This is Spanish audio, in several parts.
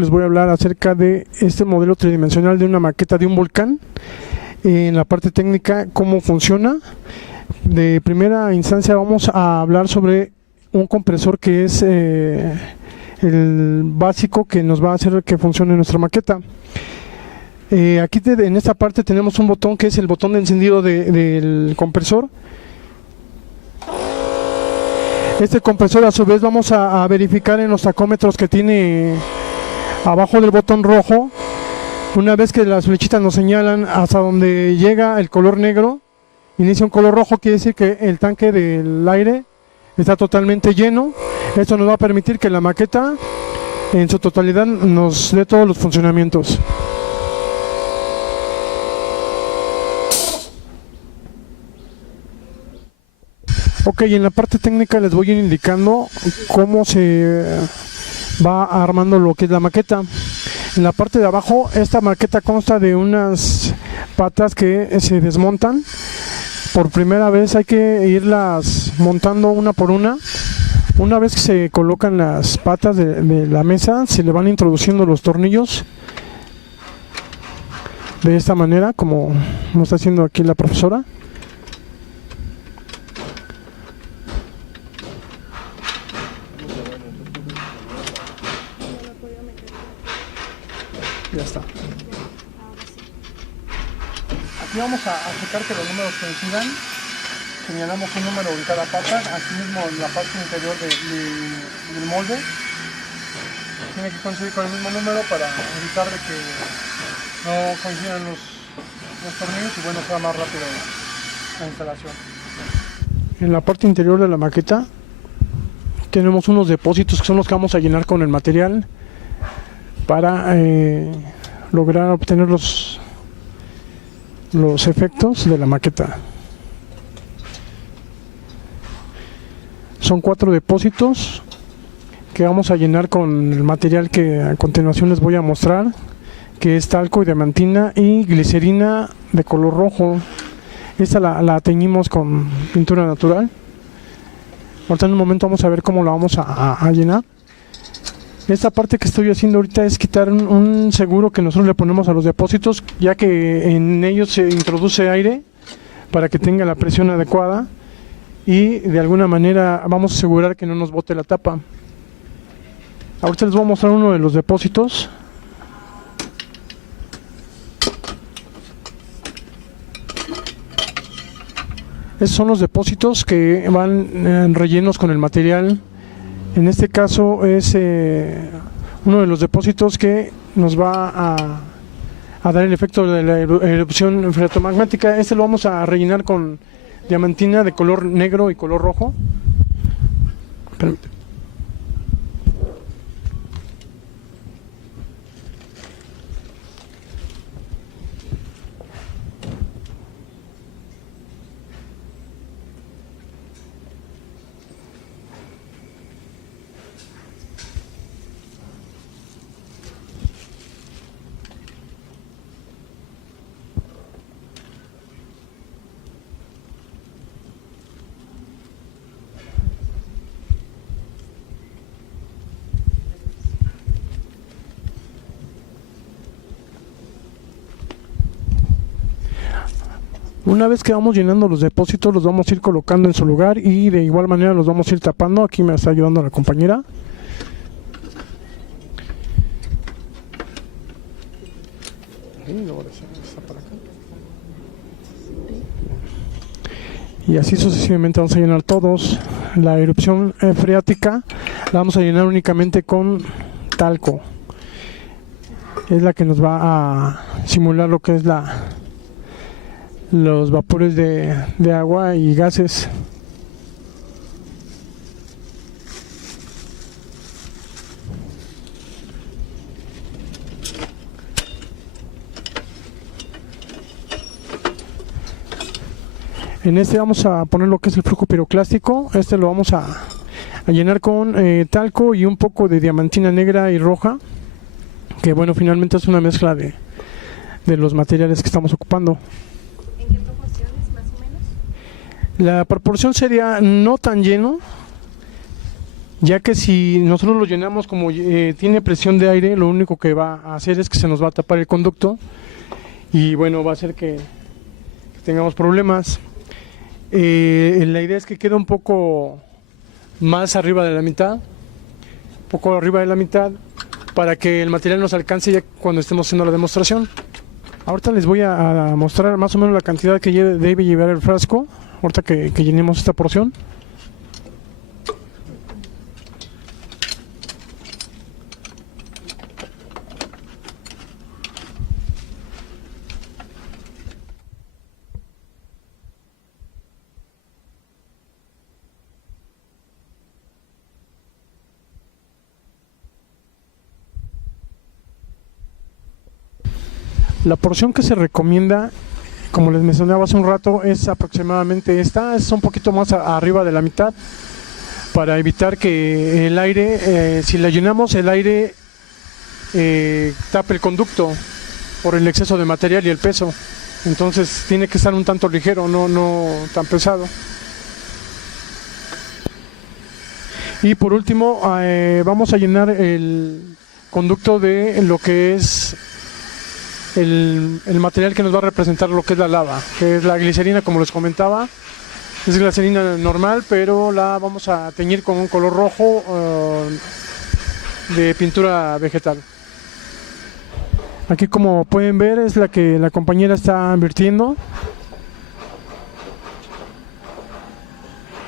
Les voy a hablar acerca de este modelo tridimensional de una maqueta de un volcán. En la parte técnica, cómo funciona. De primera instancia vamos a hablar sobre un compresor que es el básico que nos va a hacer que funcione nuestra maqueta. Aquí en esta parte tenemos un botón que es el botón de encendido del compresor. Este compresor, a su vez, vamos a verificar en los tacómetros que tiene abajo del botón rojo. Una vez que las flechitas nos señalan hasta donde llega el color negro, inicia un color rojo, quiere decir que el tanque del aire está totalmente lleno. Esto nos va a permitir que la maqueta en su totalidad nos dé todos los funcionamientos. Ok, en la parte técnica les voy a ir indicando cómo se va armando lo que es la maqueta. En la parte de abajo, esta maqueta consta de unas patas que se desmontan. Por primera vez hay que irlas montando una por una. Una vez que se colocan las patas de la mesa, se le van introduciendo los tornillos de esta manera, como lo está haciendo aquí la profesora. Ya está. Aquí vamos a checar que los números coincidan. Señalamos un número en cada pata, aquí mismo en la parte interior del molde. Tiene que coincidir con el mismo número para evitar de que no coincidan los tornillos y bueno, sea más rápido la instalación. En la parte interior de la maqueta tenemos unos depósitos que son los que vamos a llenar con el material para lograr obtener los efectos de la maqueta. Son 4 depósitos que vamos a llenar con el material que a continuación les voy a mostrar, que es talco y diamantina y glicerina de color rojo. Esta la teñimos con pintura natural. Ahorita en un momento vamos a ver cómo la vamos a llenar. Esta parte que estoy haciendo ahorita es quitar un seguro que nosotros le ponemos a los depósitos, ya que en ellos se introduce aire para que tenga la presión adecuada y de alguna manera vamos a asegurar que no nos bote la tapa. Ahorita les voy a mostrar uno de los depósitos. Estos son los depósitos que van rellenos con el material. En este caso es uno de los depósitos que nos va a dar el efecto de la erupción freatomagmática. Este lo vamos a rellenar con diamantina de color negro y color rojo. Permíteme. Una vez que vamos llenando los depósitos, los vamos a ir colocando en su lugar y de igual manera los vamos a ir tapando. Aquí me está ayudando la compañera. Y así sucesivamente vamos a llenar todos. La erupción freática la vamos a llenar únicamente con talco. Es la que nos va a simular lo que es los vapores de agua y gases. En este vamos a poner lo que es el flujo piroclástico. Este lo vamos a llenar con talco y un poco de diamantina negra y roja, que bueno, finalmente es una mezcla de los materiales que estamos ocupando. ¿En qué proporciones más o menos? La proporción sería no tan lleno, ya que si nosotros lo llenamos como tiene presión de aire, lo único que va a hacer es que se nos va a tapar el conducto y bueno, va a hacer que tengamos problemas. La idea es que quede un poco más arriba de la mitad, para que el material nos alcance ya cuando estemos haciendo la demostración. Ahorita les voy a mostrar más o menos la cantidad que debe llevar el frasco, ahorita que llenemos esta porción. La porción que se recomienda, como les mencionaba hace un rato, es aproximadamente esta, es un poquito más arriba de la mitad, para evitar que el aire, si la llenamos, el aire tape el conducto por el exceso de material y el peso. Entonces tiene que estar un tanto ligero, no tan pesado. Y por último, vamos a llenar el conducto de lo que es el material que nos va a representar lo que es la lava, que es la glicerina, como les comentaba. Es glicerina normal, pero la vamos a teñir con un color rojo de pintura vegetal. Aquí, como pueden ver, es la que la compañera está vertiendo.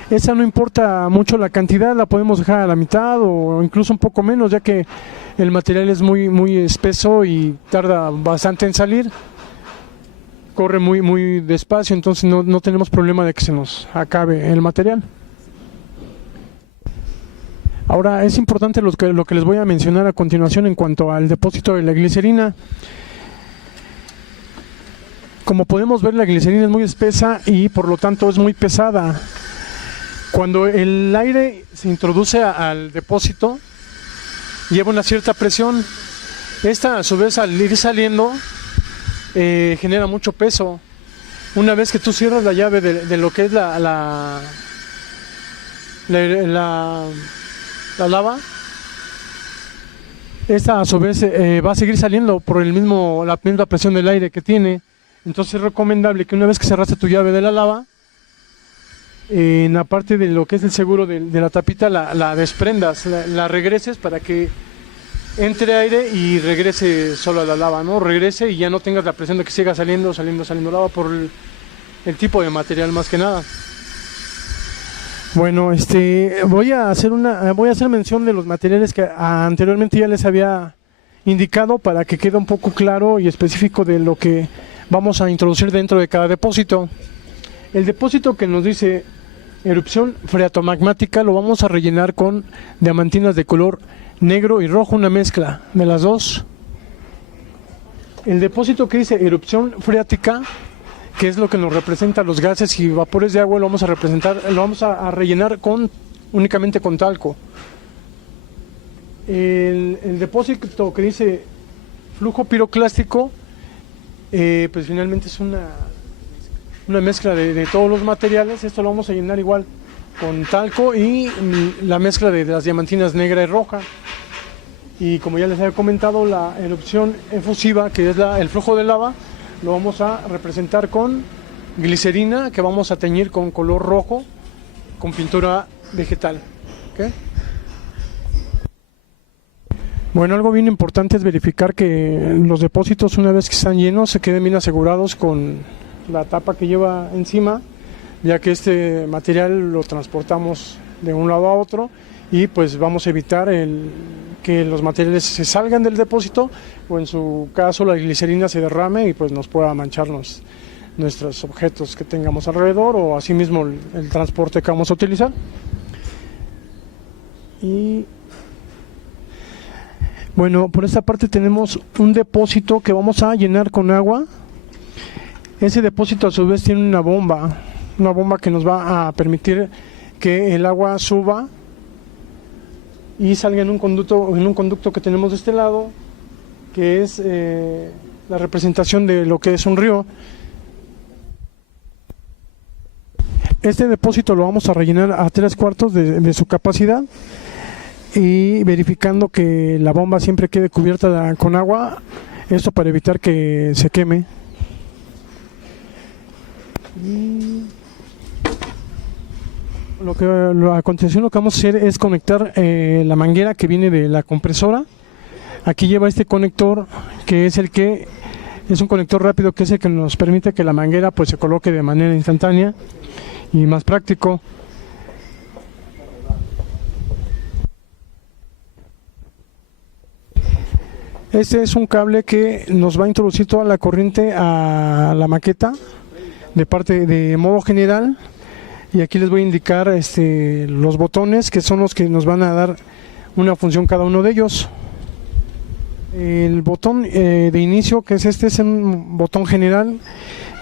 Esa no importa mucho la cantidad, la podemos dejar a la mitad o incluso un poco menos, ya que el material es muy espeso y tarda bastante en salir. Corre muy despacio, entonces no tenemos problema de que se nos acabe el material. Ahora es importante lo que les voy a mencionar a continuación en cuanto al depósito de la glicerina. Como podemos ver, la glicerina es muy espesa y por lo tanto es muy pesada. Cuando el aire se introduce al depósito, lleva una cierta presión. Esta, a su vez, al ir saliendo, genera mucho peso. Una vez que tú cierras la llave de lo que es la lava, esta a su vez va a seguir saliendo por la misma presión del aire que tiene. Entonces es recomendable que una vez que cerraste tu llave de la lava, en la parte de lo que es el seguro de la tapita, la desprendas, la regreses para que entre aire y regrese solo a la lava, ¿no? Regrese y ya no tengas la presión de que siga saliendo lava por el tipo de material, más que nada. Bueno, voy a hacer mención de los materiales que anteriormente ya les había indicado para que quede un poco claro y específico de lo que vamos a introducir dentro de cada depósito. El depósito que nos dice erupción freatomagmática lo vamos a rellenar con diamantinas de color negro y rojo, una mezcla de las dos. El depósito que dice erupción freática, que es lo que nos representa los gases y vapores de agua, lo vamos a rellenar únicamente con talco. El depósito que dice flujo piroclástico, pues finalmente es una mezcla de todos los materiales. Esto lo vamos a llenar igual con talco y la mezcla de las diamantinas negra y roja. Y como ya les había comentado, la erupción efusiva, que es el flujo de lava, lo vamos a representar con glicerina, que vamos a teñir con color rojo con pintura vegetal. ¿Okay? Bueno, algo bien importante es verificar que los depósitos, una vez que están llenos, se queden bien asegurados con la tapa que lleva encima, ya que este material lo transportamos de un lado a otro y pues vamos a evitar que los materiales se salgan del depósito o en su caso la glicerina se derrame y pues nos pueda manchar nuestros objetos que tengamos alrededor o asimismo el transporte que vamos a utilizar. Y bueno, por esta parte tenemos un depósito que vamos a llenar con agua. Ese depósito a su vez tiene una bomba que nos va a permitir que el agua suba y salga en un conducto que tenemos de este lado, que es la representación de lo que es un río. Este depósito lo vamos a rellenar a 3/4 de su capacidad. y verificando que la bomba siempre quede cubierta con agua, esto para evitar que se queme. Y a continuación lo que vamos a hacer es conectar la manguera que viene de la compresora. Aquí lleva este conector que es un conector rápido, que es el que nos permite que la manguera pues se coloque de manera instantánea y más práctico. Este es un cable que nos va a introducir toda la corriente a la maqueta de modo general, y aquí les voy a indicar los botones que son los que nos van a dar una función cada uno de ellos. El botón de inicio, que es un botón general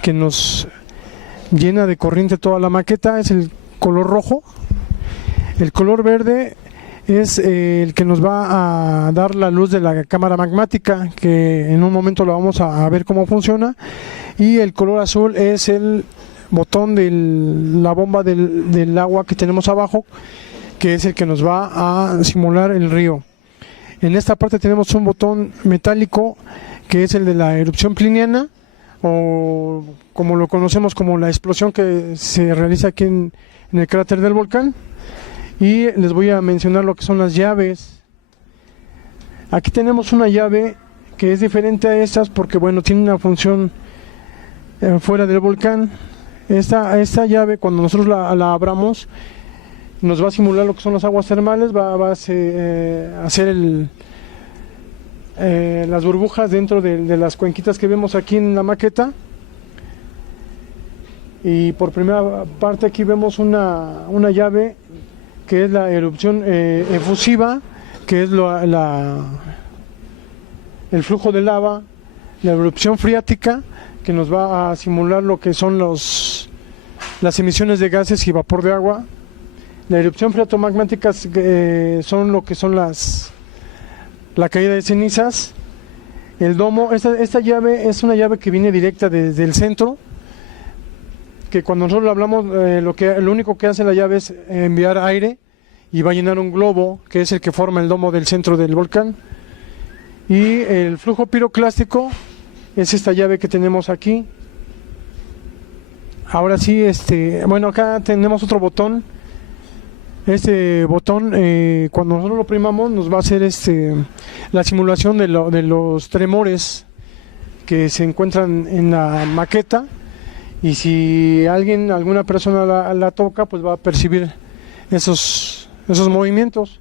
que nos llena de corriente toda la maqueta, es el color rojo. El color verde es el que nos va a dar la luz de la cámara magmática, que en un momento lo vamos a ver cómo funciona. Y el color azul es el botón de la bomba del agua que tenemos abajo, que es el que nos va a simular el río. En esta parte tenemos un botón metálico que es el de la erupción pliniana, o como lo conocemos como la explosión que se realiza aquí en el cráter del volcán. Y les voy a mencionar lo que son las llaves. Aquí tenemos una llave que es diferente a estas porque bueno, tiene una función fuera del volcán. Esta llave, cuando nosotros la abramos, nos va a simular lo que son las aguas termales, va a hacer las burbujas dentro de las cuenquitas que vemos aquí en la maqueta. Y por primera parte aquí vemos una llave que es la erupción efusiva, que es el flujo de lava, la erupción freática, que nos va a simular lo que son las emisiones de gases y vapor de agua. La erupción freatomagmática son lo que son la caída de cenizas. El domo, esta llave es una llave que viene directa desde el centro, que cuando nosotros hablamos, lo único que hace la llave es enviar aire y va a llenar un globo, que es el que forma el domo del centro del volcán. Y el flujo piroclástico es esta llave que tenemos aquí. Ahora sí, bueno, acá tenemos otro botón. Este botón, cuando nosotros lo oprimamos, nos va a hacer la simulación de los tremores que se encuentran en la maqueta. Y si alguna persona la toca, pues va a percibir esos movimientos.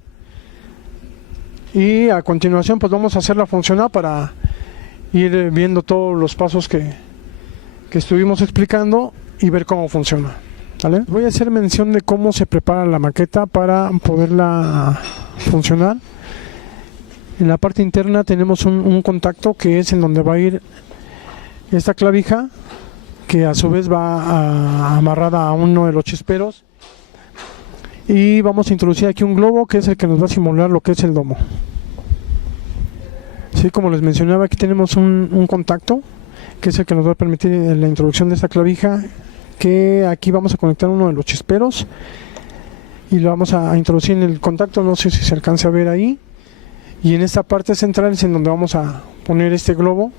Y a continuación pues vamos a hacerla funcionar para ir viendo todos los pasos que estuvimos explicando y ver cómo funciona. ¿Vale? Voy a hacer mención de cómo se prepara la maqueta para poderla funcionar. En la parte interna tenemos un contacto que es en donde va a ir esta clavija, que a su vez va amarrada a uno de los chisperos, y vamos a introducir aquí un globo que es el que nos va a simular lo que es el domo. Sí, como les mencionaba, aquí tenemos un contacto que es el que nos va a permitir la introducción de esta clavija, que aquí vamos a conectar uno de los chisperos y lo vamos a introducir en el contacto. No sé si se alcance a ver ahí, y en esta parte central es en donde vamos a poner este globo.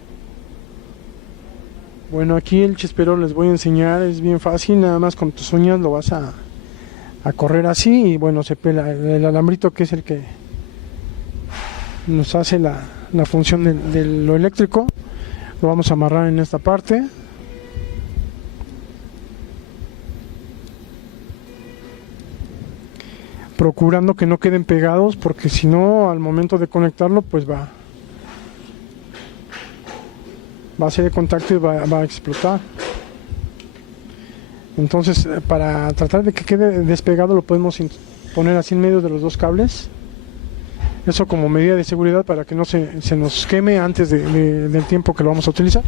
Bueno, aquí el chispero les voy a enseñar, es bien fácil, nada más con tus uñas lo vas a correr así, y bueno, se pela el alambrito, que es el que nos hace la función de lo eléctrico. Lo vamos a amarrar en esta parte. Procurando que no queden pegados, porque si no, al momento de conectarlo, pues va a hacer contacto y va a explotar. Entonces, para tratar de que quede despegado, lo podemos poner así en medio de los dos cables. Eso como medida de seguridad, para que no se nos queme antes del tiempo que lo vamos a utilizar.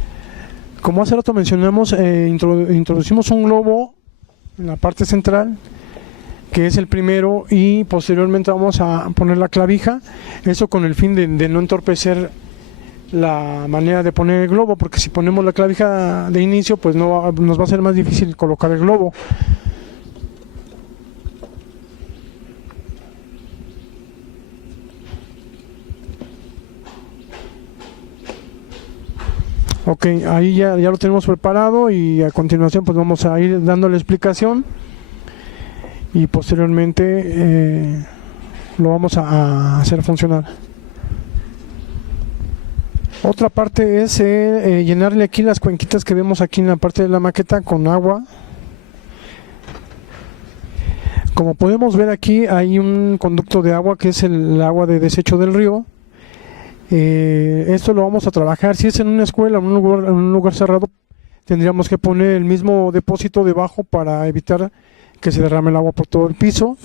Como hace rato mencionamos, introducimos un globo en la parte central, que es el primero, y posteriormente vamos a poner la clavija. Eso con el fin de no entorpecer la manera de poner el globo, porque si ponemos la clavija de inicio, pues nos va a ser más difícil colocar el globo. Ok, ahí ya lo tenemos preparado y a continuación pues vamos a ir dando la explicación y posteriormente lo vamos a hacer funcionar. Otra parte es llenarle aquí las cuenquitas que vemos aquí en la parte de la maqueta con agua. Como podemos ver aquí hay un conducto de agua que es el agua de desecho del río. Esto lo vamos a trabajar. Si es en una escuela, en un lugar cerrado, tendríamos que poner el mismo depósito debajo para evitar que se derrame el agua por todo el piso.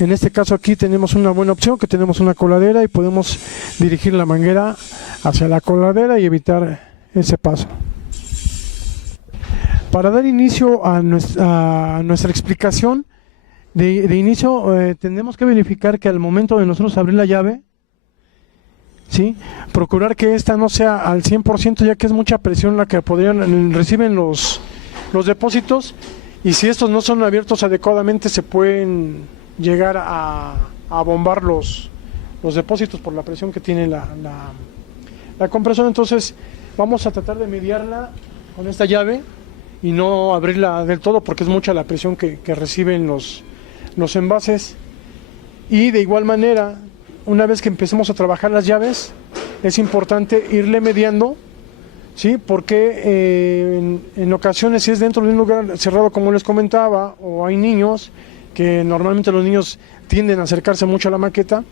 En este caso aquí tenemos una buena opción, que tenemos una coladera y podemos dirigir la manguera hacia la coladera y evitar ese paso. Para dar inicio a nuestra explicación, de inicio tenemos que verificar que al momento de nosotros abrir la llave, ¿sí?, procurar que esta no sea al 100%, ya que es mucha presión la que reciben los depósitos, y si estos no son abiertos adecuadamente se pueden llegar a bombar los depósitos por la presión que tiene la compresora. Entonces vamos a tratar de mediarla con esta llave y no abrirla del todo porque es mucha la presión que reciben los envases. Y de igual manera, una vez que empecemos a trabajar las llaves, es importante irle mediando, ¿sí?, porque en ocasiones, si es dentro de un lugar cerrado como les comentaba, o hay niños, que normalmente los niños tienden a acercarse mucho a la maqueta,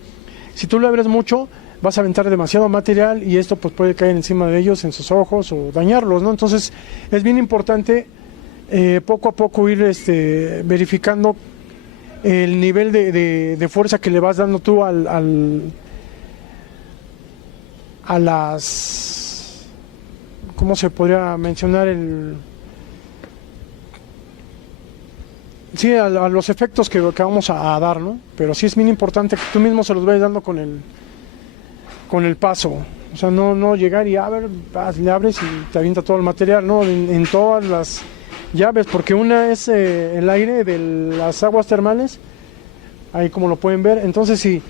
si tú le abres mucho vas a aventar demasiado material y esto pues puede caer encima de ellos, en sus ojos, o dañarlos, ¿no? Entonces es bien importante poco a poco ir verificando el nivel de fuerza que le vas dando tú a las, ¿cómo se podría mencionar? Sí, a los efectos que vamos a dar, ¿no? Pero sí es bien importante que tú mismo se los vayas dando con el paso. O sea, no llegar y le abres y te avienta todo el material, ¿no? En todas las llaves, porque una es el aire de las aguas termales, ahí como lo pueden ver. Entonces si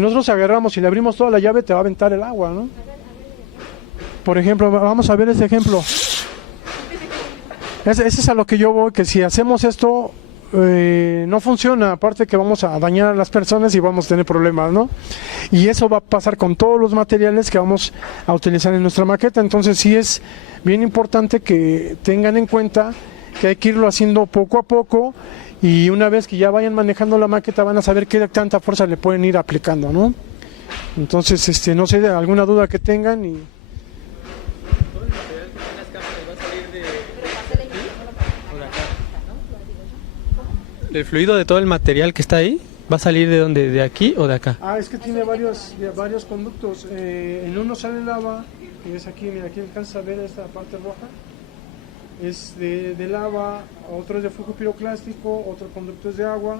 nosotros agarramos y le abrimos toda la llave, te va a aventar el agua, ¿no? Por ejemplo, vamos a ver este ejemplo. Ese es a lo que yo voy, que si hacemos esto no funciona, aparte que vamos a dañar a las personas y vamos a tener problemas, ¿no? Y eso va a pasar con todos los materiales que vamos a utilizar en nuestra maqueta. Entonces sí es bien importante que tengan en cuenta que hay que irlo haciendo poco a poco, y una vez que ya vayan manejando la maqueta van a saber qué tanta fuerza le pueden ir aplicando, ¿no? Entonces, no sé, alguna duda que tengan. Y ¿Todo el material que está en las cámaras va a salir de acá? ¿El fluido de todo el material que está ahí va a salir de dónde? ¿De aquí o de acá? es que tiene varios conductos. En uno sale lava, que es aquí, mira, aquí alcanzas a ver esta parte roja. Es de lava, otro es de flujo piroclástico, otro conducto es de agua,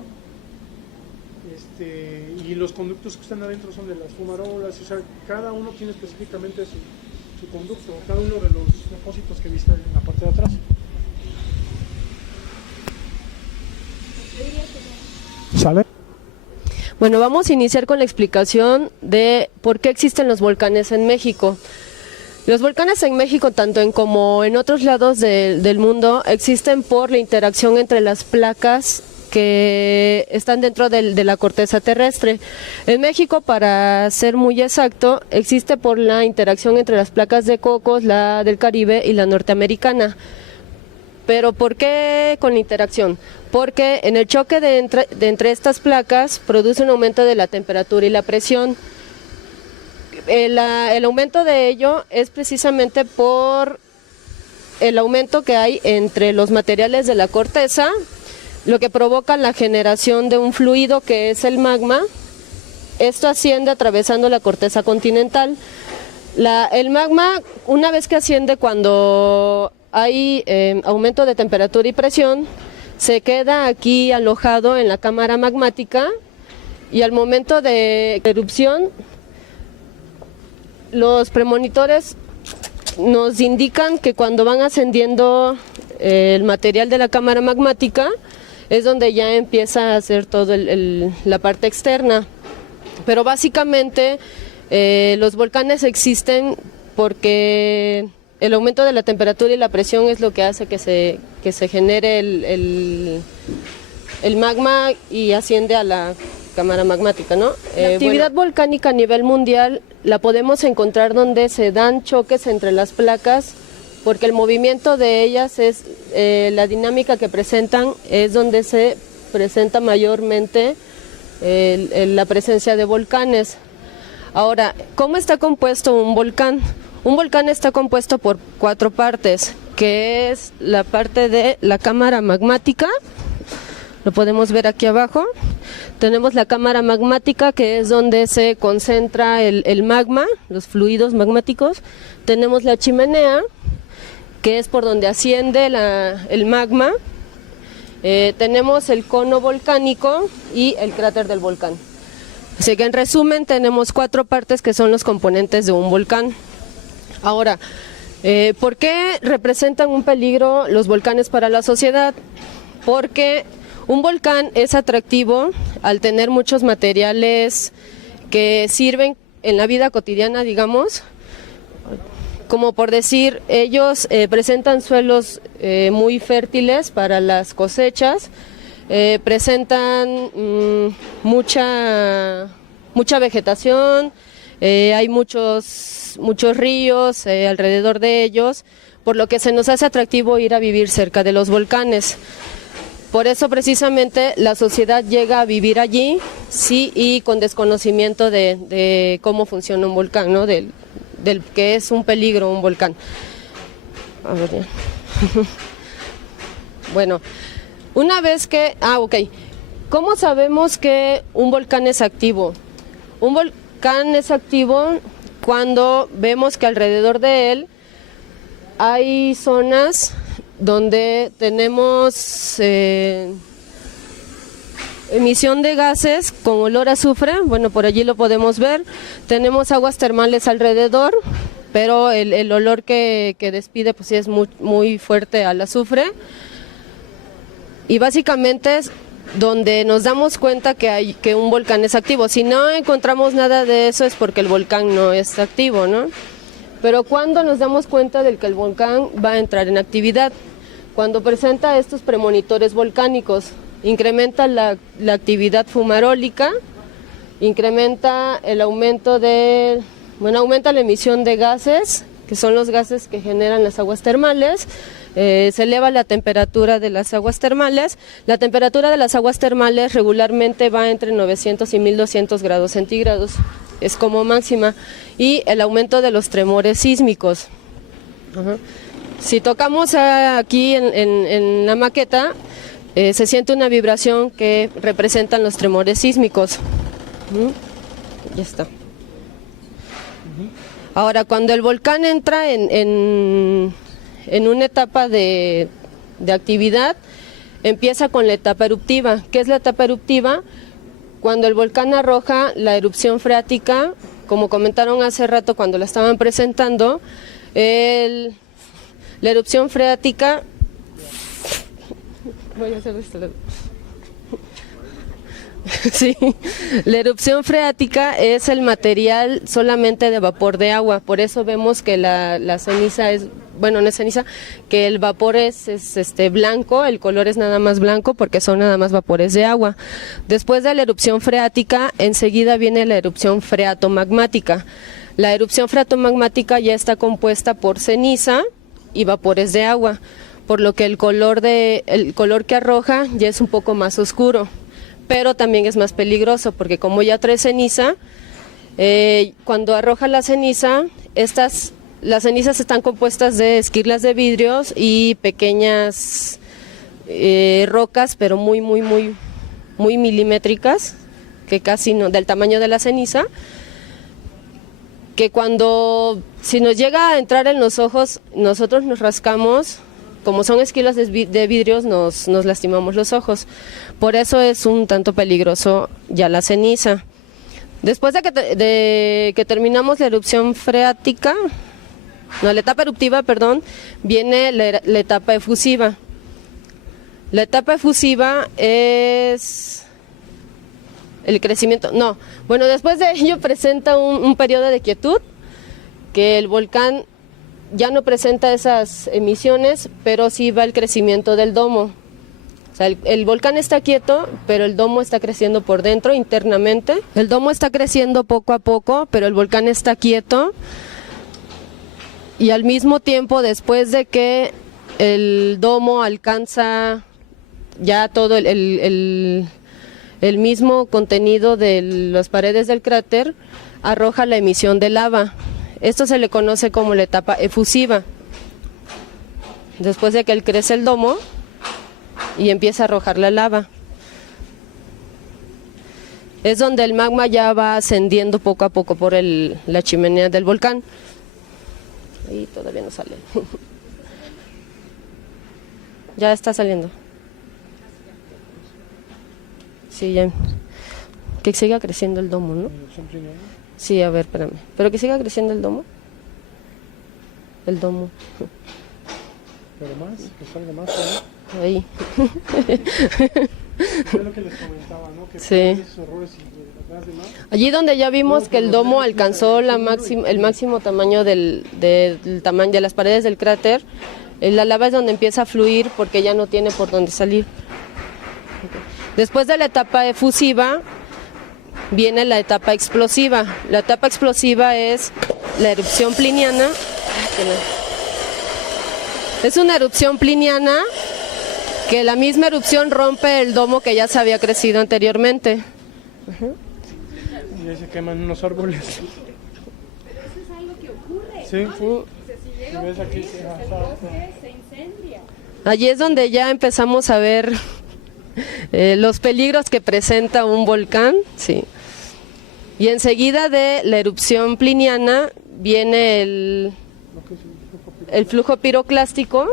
y los conductos que están adentro son de las fumarolas. O sea, cada uno tiene específicamente su conducto, cada uno de los depósitos que viste en la parte de atrás. ¿Sale? Bueno, vamos a iniciar con la explicación de por qué existen los volcanes en México. Los volcanes en México, tanto como en otros lados del mundo, existen por la interacción entre las placas que están dentro de la corteza terrestre. En México, para ser muy exacto, existe por la interacción entre las placas de Cocos, la del Caribe y la norteamericana. ¿Pero por qué con la interacción? Porque en el choque de entre estas placas produce un aumento de la temperatura y la presión. El aumento de ello es precisamente por el aumento que hay entre los materiales de la corteza, lo que provoca la generación de un fluido que es el magma. Esto asciende atravesando la corteza continental. El magma, una vez que asciende, cuando hay aumento de temperatura y presión, se queda aquí alojado en la cámara magmática, y al momento de erupción, los premonitores nos indican que cuando van ascendiendo el material de la cámara magmática es donde ya empieza a hacer todo la parte externa. Pero básicamente los volcanes existen porque el aumento de la temperatura y la presión es lo que hace que se genere el magma y asciende a la cámara magmática, ¿no? La actividad volcánica a nivel mundial la podemos encontrar donde se dan choques entre las placas, porque el movimiento de ellas es, la dinámica que presentan es donde se presenta mayormente la presencia de volcanes. Ahora, ¿cómo está compuesto un volcán? Un volcán está compuesto por 4 partes, que es la parte de la cámara magmática, lo podemos ver aquí abajo. Tenemos la cámara magmática, que es donde se concentra el magma, los fluidos magmáticos. Tenemos la chimenea, que es por donde asciende el magma. Tenemos el cono volcánico y el cráter del volcán. Así que en resumen tenemos 4 partes que son los componentes de un volcán. Ahora, ¿por qué representan un peligro los volcanes para la sociedad? Porque un volcán es atractivo al tener muchos materiales que sirven en la vida cotidiana, digamos, como por decir, ellos presentan suelos muy fértiles para las cosechas, presentan mucha vegetación, hay muchos ríos alrededor de ellos, por lo que se nos hace atractivo ir a vivir cerca de los volcanes. Por eso precisamente la sociedad llega a vivir allí, sí, y con desconocimiento de cómo funciona un volcán, ¿no? Del que es un peligro un volcán. A ver, ya. Bueno, una vez que... ok. ¿Cómo sabemos que un volcán es activo? Un volcán es activo cuando vemos que alrededor de él hay zonas donde tenemos emisión de gases con olor a azufre. Bueno, por allí lo podemos ver. Tenemos aguas termales alrededor, pero el olor que despide pues sí es muy fuerte al azufre. Y básicamente es donde nos damos cuenta que un volcán es activo. Si no encontramos nada de eso es porque el volcán no es activo, ¿no? Pero ¿cuándo nos damos cuenta de que el volcán va a entrar en actividad? Cuando presenta estos premonitores volcánicos, incrementa la actividad fumarólica, incrementa el aumento aumenta la emisión de gases, que son los gases que generan las aguas termales. Se eleva la temperatura de las aguas termales. La temperatura de las aguas termales regularmente va entre 900 y 1200 grados centígrados, es como máxima, y el aumento de los tremores sísmicos. Ajá. Si tocamos aquí en la maqueta, se siente una vibración que representan los tremores sísmicos. Ya está. Ahora, cuando el volcán entra en una etapa de actividad, empieza con la etapa eruptiva. ¿Qué es la etapa eruptiva? Cuando el volcán arroja la erupción freática, como comentaron hace rato cuando la estaban presentando, la erupción freática... Voy a hacer esto. Sí, la erupción freática es el material solamente de vapor de agua, por eso vemos que la ceniza es, bueno, no es ceniza, que el vapor es blanco, el color es nada más blanco porque son nada más vapores de agua. Después de la erupción freática, enseguida viene la erupción freatomagmática. La erupción freatomagmática ya está compuesta por ceniza y vapores de agua, por lo que el color que arroja ya es un poco más oscuro, pero también es más peligroso porque como ya trae ceniza, cuando arroja la ceniza, las cenizas están compuestas de esquirlas de vidrios y pequeñas rocas, pero muy milimétricas, que casi no, del tamaño de la ceniza, que si nos llega a entrar en los ojos, nosotros nos rascamos, como son esquilas de vidrios, nos lastimamos los ojos. Por eso es un tanto peligroso ya la ceniza. Después de que terminamos la erupción freática, la etapa eruptiva, viene la etapa efusiva. La etapa efusiva es el crecimiento, después de ello presenta un periodo de quietud, que el volcán ya no presenta esas emisiones, pero sí va el crecimiento del domo. O sea, el volcán está quieto, pero el domo está creciendo por dentro, internamente. El domo está creciendo poco a poco, pero el volcán está quieto. Y al mismo tiempo, después de que el domo alcanza ya todo el mismo contenido de las paredes del cráter, arroja la emisión de lava. Esto se le conoce como la etapa efusiva. Después de que él crece el domo y empieza a arrojar la lava. Es donde el magma ya va ascendiendo poco a poco por la chimenea del volcán. Ahí todavía no sale. Ya está saliendo. Sí, ya. Que siga creciendo el domo, ¿no? Sí, a ver, espérame. Pero que siga creciendo el domo. El domo. Pero más, que salga más, ¿no? Ahí. Es lo que les comentaba, ¿no? Que Sí. esos errores y las demás. Allí donde ya vimos que el domo alcanzó el máximo tamaño del tamaño de las paredes del cráter, la lava es donde empieza a fluir porque ya no tiene por dónde salir. Después de la etapa efusiva viene la etapa explosiva. La etapa explosiva es la erupción pliniana. Es una erupción pliniana que la misma erupción rompe el domo que ya se había crecido anteriormente. Y ahí se queman unos árboles. Eso es algo que ocurre. Sí. Sí. O sea, si llega Y ves un aquí, bosque, ajá, el bosque se incendia. Allí es donde ya empezamos a ver los peligros que presenta un volcán, sí. Y enseguida de la erupción pliniana viene el flujo piroclástico,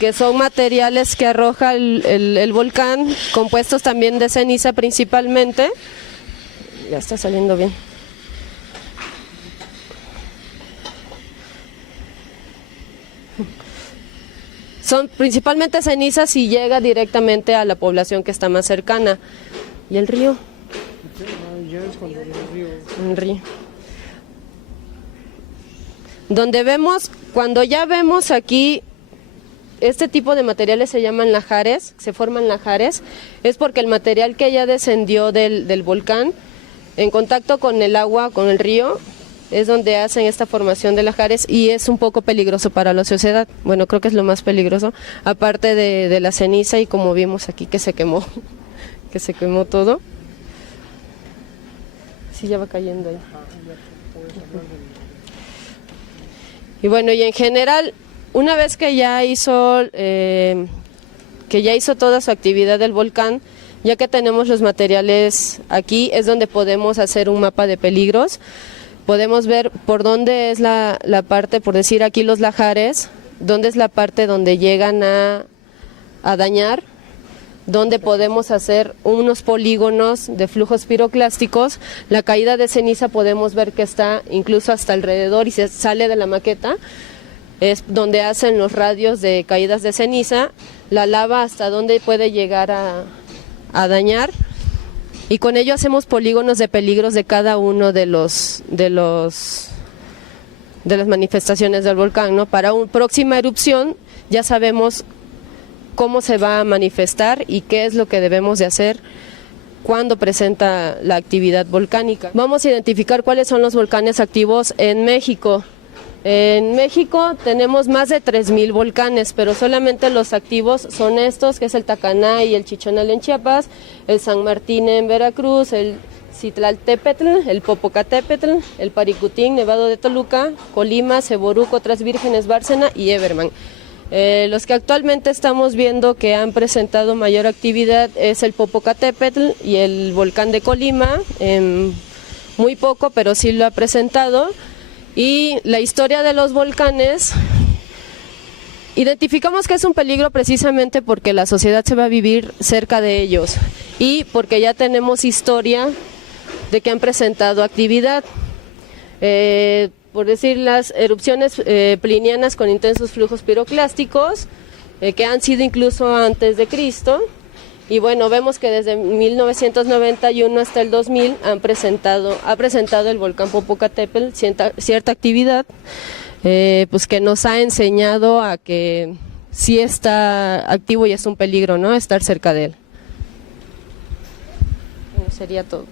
que son materiales que arroja el volcán, compuestos también de ceniza principalmente. Ya está saliendo bien. Son principalmente cenizas y llega directamente a la población que está más cercana. ¿Y el río? Ya es cuando el río. El río. Donde vemos, cuando ya vemos aquí, este tipo de materiales se llaman lajares, se forman lajares, es porque el material que ya descendió del volcán, en contacto con el agua, con el río, es donde hacen esta formación de lajares y es un poco peligroso para la sociedad. Bueno, creo que es lo más peligroso, aparte de la ceniza y como vimos aquí que se quemó, que se quemó todo. Sí, ya va cayendo ahí. Y bueno, y en general, una vez que ya hizo toda su actividad del volcán, ya que tenemos los materiales aquí, es donde podemos hacer un mapa de peligros. Podemos ver por dónde es la parte, por decir aquí los lajares, dónde es la parte donde llegan a dañar, donde podemos hacer unos polígonos de flujos piroclásticos. La caída de ceniza podemos ver que está incluso hasta alrededor y se sale de la maqueta. Es donde hacen los radios de caídas de ceniza, la lava hasta donde puede llegar a dañar. Y con ello hacemos polígonos de peligros de cada uno de las manifestaciones del volcán, ¿no? Para una próxima erupción ya sabemos cómo se va a manifestar y qué es lo que debemos de hacer cuando presenta la actividad volcánica. Vamos a identificar cuáles son los volcanes activos en México. En México tenemos más de 3,000 volcanes, pero solamente los activos son estos, que es el Tacaná y el Chichonal en Chiapas, el San Martín en Veracruz, el Citlaltépetl, el Popocatépetl, el Paricutín, Nevado de Toluca, Colima, Ceboruco, Otras Vírgenes, Bárcena y Everman. Los que actualmente estamos viendo que han presentado mayor actividad es el Popocatépetl y el volcán de Colima, muy poco, pero sí lo ha presentado. Y la historia de los volcanes, identificamos que es un peligro precisamente porque la sociedad se va a vivir cerca de ellos y porque ya tenemos historia de que han presentado actividad. Por decir, las erupciones plinianas con intensos flujos piroclásticos, que han sido incluso antes de Cristo. Y bueno, vemos que desde 1991 hasta el 2000 ha presentado el volcán Popocatépetl cierta actividad. pues que nos ha enseñado a que sí está activo y es un peligro, ¿no? Estar cerca de él. Sería todo.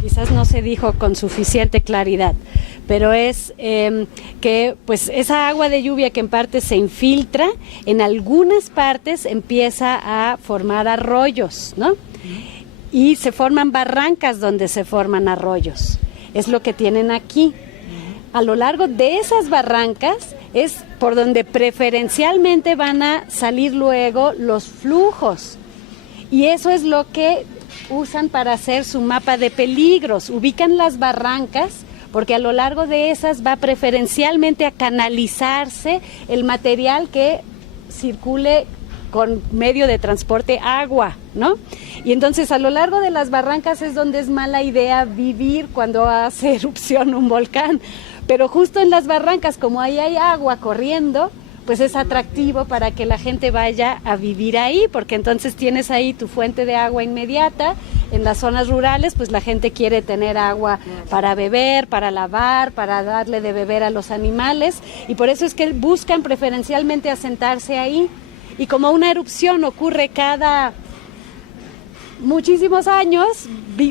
Quizás no se dijo con suficiente claridad, pero es que pues esa agua de lluvia que en parte se infiltra, en algunas partes empieza a formar arroyos, ¿no? Y se forman barrancas donde se forman arroyos. Es lo que tienen aquí. A lo largo de esas barrancas es por donde preferencialmente van a salir luego los flujos. Y eso es lo que usan para hacer su mapa de peligros. Ubican las barrancas porque a lo largo de esas va preferencialmente a canalizarse el material que circule con medio de transporte agua, ¿no? Y entonces a lo largo de las barrancas es donde es mala idea vivir cuando hace erupción un volcán, pero justo en las barrancas, como ahí hay agua corriendo, pues es atractivo para que la gente vaya a vivir ahí, porque entonces tienes ahí tu fuente de agua inmediata. En las zonas rurales, pues la gente quiere tener agua para beber, para lavar, para darle de beber a los animales, y por eso es que buscan preferencialmente asentarse ahí. Y como una erupción ocurre cada muchísimos años,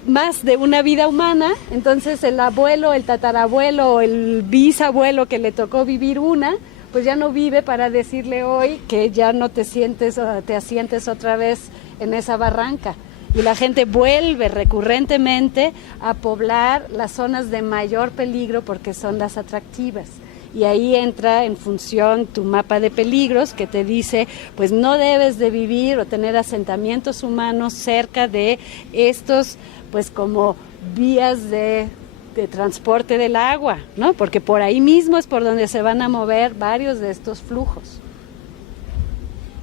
más de una vida humana, entonces el abuelo, el tatarabuelo o el bisabuelo que le tocó vivir una, pues ya no vive para decirle hoy que ya no te asientes otra vez en esa barranca. Y la gente vuelve recurrentemente a poblar las zonas de mayor peligro porque son las atractivas. Y ahí entra en función tu mapa de peligros que te dice, pues no debes de vivir o tener asentamientos humanos cerca de estos, pues como vías de transporte del agua, ¿no? Porque por ahí mismo es por donde se van a mover varios de estos flujos.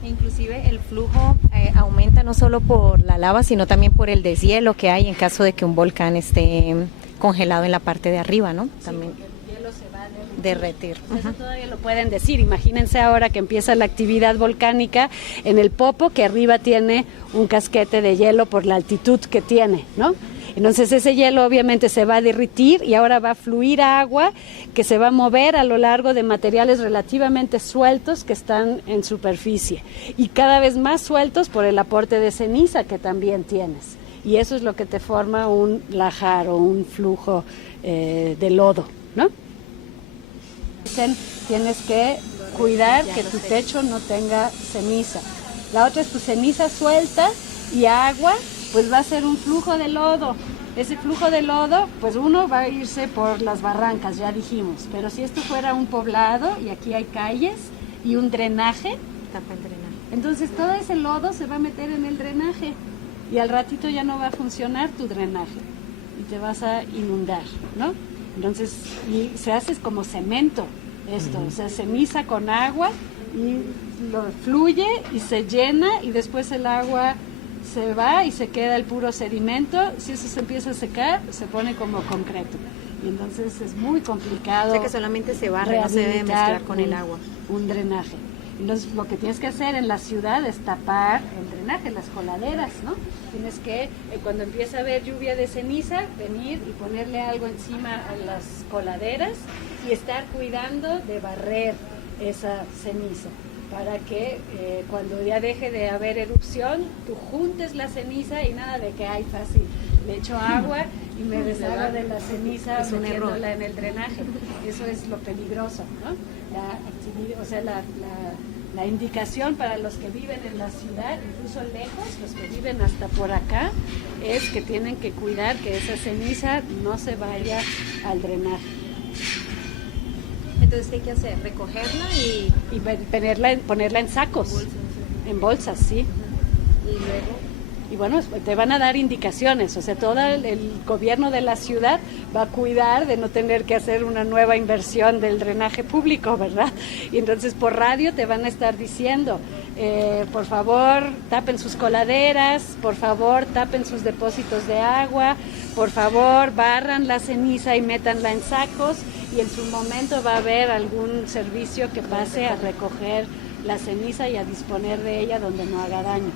Inclusive el flujo aumenta no solo por la lava, sino también por el deshielo que hay en caso de que un volcán esté congelado en la parte de arriba, ¿no? También. El hielo se va a derretir. Eso todavía lo pueden decir. Imagínense ahora que empieza la actividad volcánica en el Popo, que arriba tiene un casquete de hielo por la altitud que tiene, ¿no? Entonces ese hielo obviamente se va a derretir y ahora va a fluir agua que se va a mover a lo largo de materiales relativamente sueltos que están en superficie y cada vez más sueltos por el aporte de ceniza que también tienes. Y eso es lo que te forma un lajar o un flujo de lodo, ¿no? Tienes que cuidar que tu techo no tenga ceniza. La otra es tu ceniza suelta y agua, pues va a ser un flujo de lodo. Ese flujo de lodo, pues uno va a irse por las barrancas, ya dijimos. Pero si esto fuera un poblado y aquí hay calles y un drenaje, Tapa el drenaje. entonces todo ese lodo se va a meter en el drenaje y al ratito ya no va a funcionar tu drenaje y te vas a inundar, ¿no? Entonces, y se hace como cemento esto, o sea, ceniza con agua y lo fluye y se llena y después el agua se va y se queda el puro sedimento. Si eso se empieza a secar, se pone como concreto. Y entonces es muy complicado. O sea que solamente se barre, no se debe mezclar con el agua. Un drenaje. Entonces lo que tienes que hacer en la ciudad es tapar el drenaje, las coladeras, ¿no? Tienes que, cuando empieza a haber lluvia de ceniza, venir y ponerle algo encima a las coladeras y estar cuidando de barrer esa ceniza, para que cuando ya deje de haber erupción, tú juntes la ceniza y nada de que hay fácil, le echo agua y me deshago de la ceniza metiéndola en el drenaje. Eso es lo peligroso, ¿no? La indicación para los que viven en la ciudad, incluso lejos, los que viven hasta por acá, es que tienen que cuidar que esa ceniza no se vaya al drenaje. Entonces, ¿qué hay que hacer? ¿Recogerla y Ponerla en sacos, en bolsas, sí. Y luego? Y bueno, te van a dar indicaciones, o sea, todo el gobierno de la ciudad va a cuidar de no tener que hacer una nueva inversión del drenaje público, ¿verdad? Y entonces por radio te van a estar diciendo, por favor, tapen sus coladeras, por favor, tapen sus depósitos de agua, por favor, barran la ceniza y métanla en sacos, y en su momento va a haber algún servicio que pase a recoger la ceniza y a disponer de ella donde no haga daño.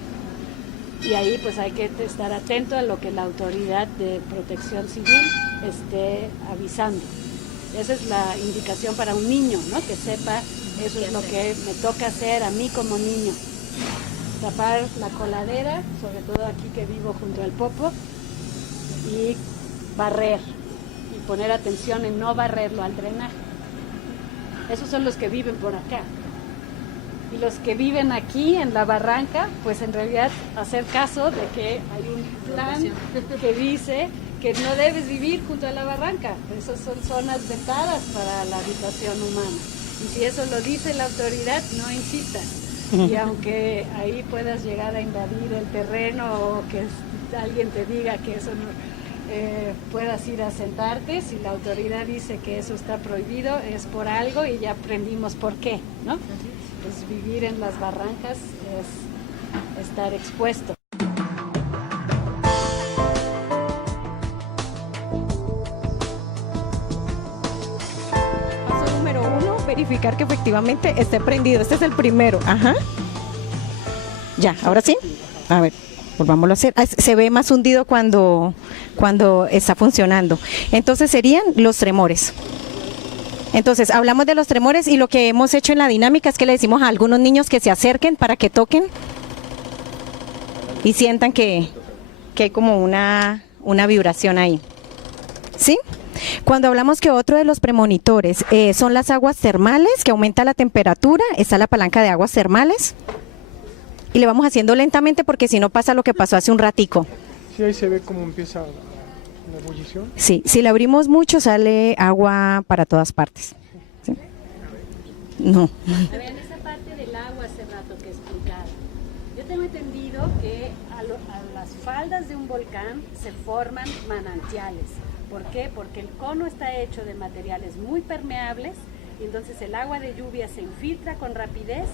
Y ahí pues hay que estar atento a lo que la autoridad de protección civil esté avisando. Esa es la indicación para un niño, ¿no? Que sepa, eso es lo que me toca hacer a mí como niño. Tapar la coladera, sobre todo aquí que vivo junto al popo, y barrer, y poner atención en no barrerlo al drenaje. Esos son los que viven por acá. Y los que viven aquí en la barranca, pues en realidad hacer caso de que hay un plan que dice que no debes vivir junto a la barranca. Esas son zonas vetadas para la habitación humana. Y si eso lo dice la autoridad, no insistas. Y aunque ahí puedas llegar a invadir el terreno o que alguien te diga que eso no, puedas ir a sentarte, si la autoridad dice que eso está prohibido, es por algo y ya aprendimos por qué, ¿no? Pues vivir en las barrancas es estar expuesto. Paso número 1, verificar que efectivamente esté prendido. Este es el primero. Ajá. Ya, ahora sí. A ver, volvámoslo a hacer. Se ve más hundido cuando está funcionando. Entonces serían los tremores. Entonces, hablamos de los tremores y lo que hemos hecho en la dinámica es que le decimos a algunos niños que se acerquen para que toquen y sientan que hay como una vibración ahí. ¿Sí? Cuando hablamos que otro de los premonitores son las aguas termales, que aumenta la temperatura, está la palanca de aguas termales. Y le vamos haciendo lentamente porque si no pasa lo que pasó hace un ratico. Sí, ahí se ve cómo empieza la ebullición. Sí, si le abrimos mucho sale agua para todas partes. ¿Sí? No. A ver, en esa parte del agua hace rato que explicaba. Yo tengo entendido que a las faldas de un volcán se forman manantiales. ¿Por qué? Porque el cono está hecho de materiales muy permeables y entonces el agua de lluvia se infiltra con rapidez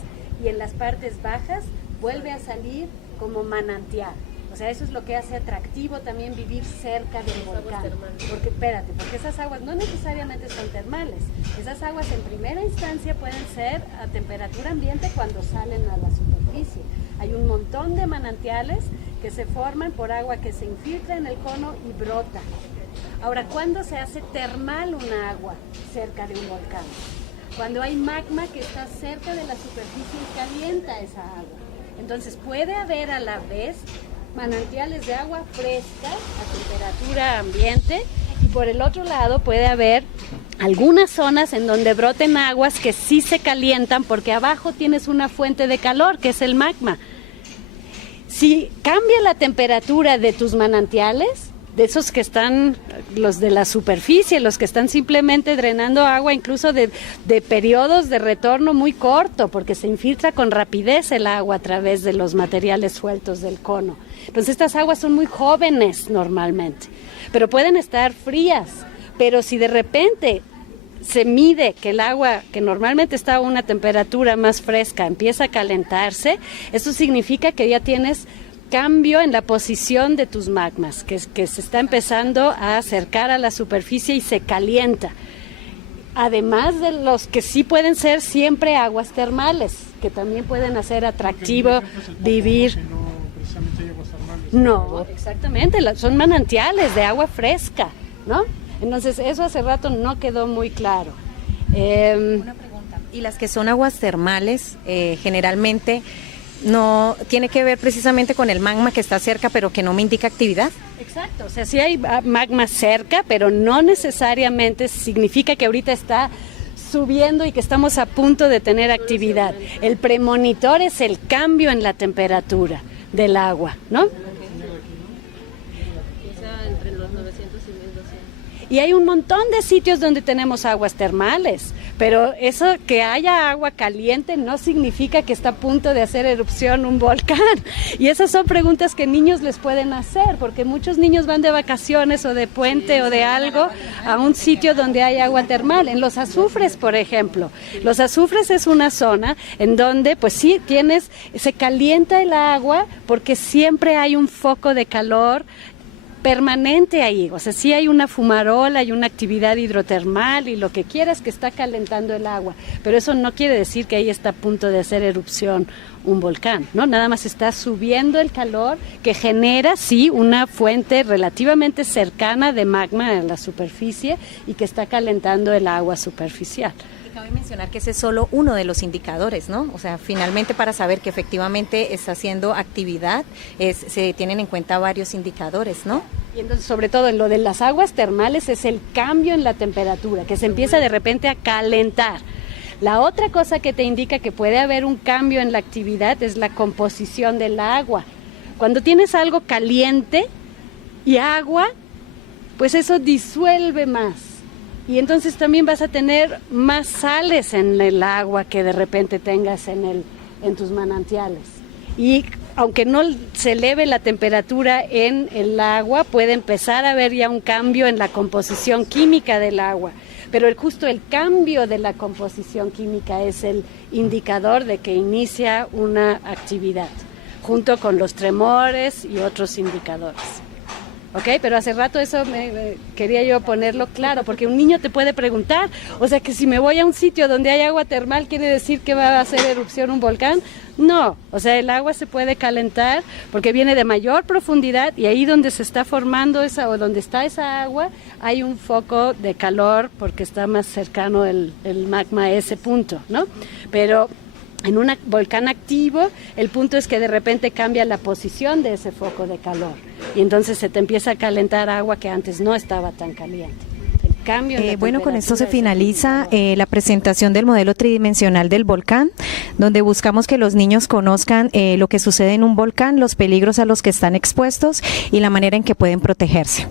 y en las partes bajas vuelve a salir como manantial. O sea, eso es lo que hace atractivo también vivir cerca del volcán. Porque, porque esas aguas no necesariamente son termales. Esas aguas en primera instancia pueden ser a temperatura ambiente cuando salen a la superficie. Hay un montón de manantiales que se forman por agua que se infiltra en el cono y brota. Ahora, ¿cuándo se hace termal una agua cerca de un volcán? Cuando hay magma que está cerca de la superficie y calienta esa agua. Entonces puede haber a la vez manantiales de agua fresca a temperatura ambiente y por el otro lado puede haber algunas zonas en donde broten aguas que sí se calientan porque abajo tienes una fuente de calor que es el magma. Si cambia la temperatura de tus manantiales, de esos que están, los de la superficie, los que están simplemente drenando agua, incluso de periodos de retorno muy corto, porque se infiltra con rapidez el agua a través de los materiales sueltos del cono. Entonces estas aguas son muy jóvenes normalmente, pero pueden estar frías, pero si de repente se mide que el agua, que normalmente está a una temperatura más fresca, empieza a calentarse, eso significa que ya tienes cambio en la posición de tus magmas, que se está empezando a acercar a la superficie y se calienta. Además de los que sí pueden ser siempre aguas termales, que también pueden hacer atractivo vivir. No, exactamente, son manantiales de agua fresca, ¿no? Entonces eso hace rato no quedó muy claro. Una pregunta. ¿Y las que son aguas termales generalmente no tiene que ver precisamente con el magma que está cerca pero que no me indica actividad? Exacto, o sea, sí hay magma cerca, pero no necesariamente significa que ahorita está subiendo y que estamos a punto de tener actividad. El premonitor es el cambio en la temperatura del agua, ¿no? Entre los 900 y 1200. Y hay un montón de sitios donde tenemos aguas termales, pero eso que haya agua caliente no significa que está a punto de hacer erupción un volcán. Y esas son preguntas que niños les pueden hacer, porque muchos niños van de vacaciones o de puente o de algo a un sitio donde hay agua termal. En los azufres, por ejemplo. Los azufres es una zona en donde, pues sí, se calienta el agua porque siempre hay un foco de calor permanente ahí, o sea, sí hay una fumarola, hay una actividad hidrotermal y lo que quieras que está calentando el agua, pero eso no quiere decir que ahí está a punto de hacer erupción un volcán, ¿no? Nada más está subiendo el calor que genera, sí, una fuente relativamente cercana de magma a la superficie y que está calentando el agua superficial. Cabe mencionar que ese es solo uno de los indicadores, ¿no? O sea, finalmente para saber que efectivamente está haciendo actividad, se tienen en cuenta varios indicadores, ¿no? Y entonces, sobre todo en lo de las aguas termales, es el cambio en la temperatura, que se empieza de repente a calentar. La otra cosa que te indica que puede haber un cambio en la actividad es la composición del agua. Cuando tienes algo caliente y agua, pues eso disuelve más. Y entonces también vas a tener más sales en el agua que de repente tengas en tus manantiales. Y aunque no se eleve la temperatura en el agua, puede empezar a haber ya un cambio en la composición química del agua. Pero justo el cambio de la composición química es el indicador de que inicia una actividad, junto con los tremores y otros indicadores. ¿Ok? Pero hace rato eso quería yo ponerlo claro, porque un niño te puede preguntar, o sea que si me voy a un sitio donde hay agua termal, ¿quiere decir que va a hacer erupción un volcán? No, o sea, el agua se puede calentar porque viene de mayor profundidad y ahí donde se está formando o donde está esa agua, hay un foco de calor porque está más cercano el magma a ese punto, ¿no? Pero en un volcán activo, el punto es que de repente cambia la posición de ese foco de calor y entonces se te empieza a calentar agua que antes no estaba tan caliente. El cambio en la bueno, con esto se temperatura finaliza la presentación del modelo tridimensional del volcán, donde buscamos que los niños conozcan lo que sucede en un volcán, los peligros a los que están expuestos y la manera en que pueden protegerse.